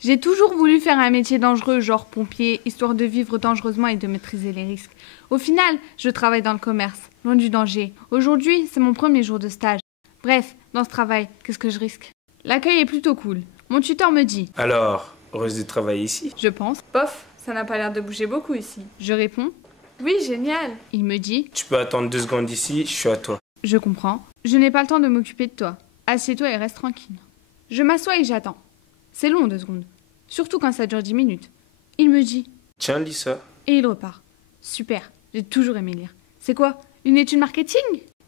J'ai toujours voulu faire un métier dangereux, genre pompier, histoire de vivre dangereusement et de maîtriser les risques. Au final, je travaille dans le commerce, loin du danger. Aujourd'hui, c'est mon premier jour de stage. Bref, dans ce travail, qu'est-ce que je risque? L'accueil est plutôt cool. Mon tuteur me dit: Alors, heureuse de travailler ici? Je pense. Bof, ça n'a pas l'air de bouger beaucoup ici. Je réponds: oui, génial. Il me dit: Tu peux attendre 2 secondes ici, je suis à toi. je comprends. Je n'ai pas le temps de m'occuper de toi. Assieds-toi et reste tranquille. Je m'assois et j'attends. C'est long 2 secondes. Surtout quand ça dure 10 minutes. Il me dit: Tiens, lis ça. et il repart. Super, j'ai toujours aimé lire. C'est quoi? Une étude marketing?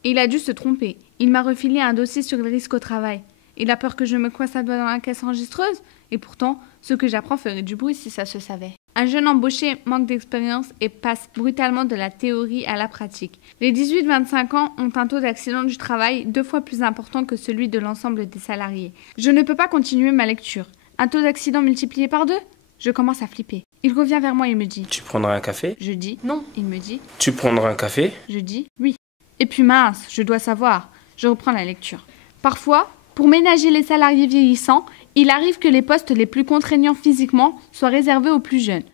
Et il a dû se tromper. Il m'a refilé un dossier sur les risques au travail. Il a peur que je me coince un doigt dans la caisse enregistreuse. Et pourtant, ce que j'apprends ferait du bruit si ça se savait. Un jeune embauché manque d'expérience et passe brutalement de la théorie à la pratique. Les 18-25 ans ont un taux d'accident du travail 2 fois plus important que celui de l'ensemble des salariés. Je ne peux pas continuer ma lecture. Un taux d'accident multiplié par 2? Je commence à flipper. Il revient vers moi et me dit: Tu prendras un café? je dis non. Il me dit: Tu prendras un café? je dis oui. Et puis mince, je dois savoir. Je reprends la lecture. Parfois, pour ménager les salariés vieillissants, il arrive que les postes les plus contraignants physiquement soient réservés aux plus jeunes.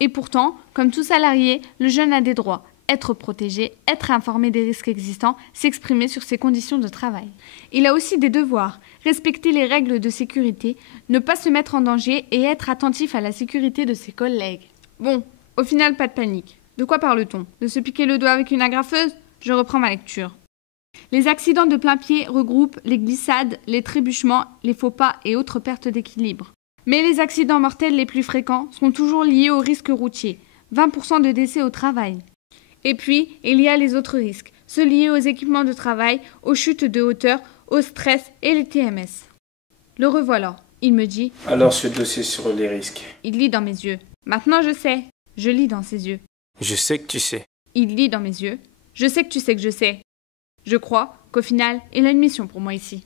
Et pourtant, comme tout salarié, le jeune a des droits: être protégé, être informé des risques existants, s'exprimer sur ses conditions de travail. Il a aussi des devoirs: respecter les règles de sécurité, ne pas se mettre en danger et être attentif à la sécurité de ses collègues. Bon, au final, pas de panique. De quoi parle-t-on? De se piquer le doigt avec une agrafeuse? Je reprends ma lecture. Les accidents de plein pied regroupent les glissades, les trébuchements, les faux pas et autres pertes d'équilibre. Mais les accidents mortels les plus fréquents sont toujours liés au risque routier, 20% de décès au travail. Et puis, il y a les autres risques, ceux liés aux équipements de travail, aux chutes de hauteur, au stress et les TMS. Le revoilà. Il me dit: Alors, ce dossier sur les risques. il lit dans mes yeux. Maintenant je sais. Je lis dans ses yeux. Je sais que tu sais. Il lit dans mes yeux. Je sais que tu sais que je sais. Je crois qu'au final, il a une mission pour moi ici.